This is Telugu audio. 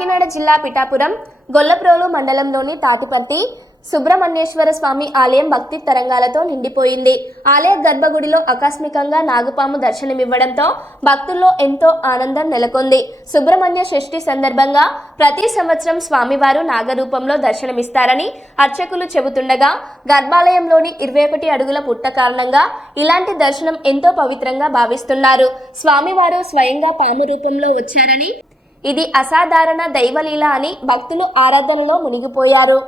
కాకినాడ జిల్లా పిఠాపురం గొల్లప్రోలు మండలంలోని తాటిపర్తి సుబ్రహ్మణ్యేశ్వర స్వామి ఆలయం భక్తి తరంగాలతో నిండిపోయింది. ఆలయ గర్భగుడిలో ఆకస్మికంగా నాగుపాము దర్శనమివ్వడంతో భక్తుల్లో ఎంతో ఆనందం నెలకొంది. సుబ్రహ్మణ్య షష్ఠి సందర్భంగా ప్రతి సంవత్సరం స్వామివారు నాగరూపంలో దర్శనమిస్తారని అర్చకులు చెబుతుండగా గర్భాలయంలోని 21 అడుగుల పుట్ట కారణంగా ఇలాంటి దర్శనం ఎంతో పవిత్రంగా భావిస్తున్నారు. స్వామివారు స్వయంగా పాము రూపంలో వచ్చారని, ఇది అసాధారణ దైవలీల అని భక్తులు ఆరాధనలో మునిగిపోయారు.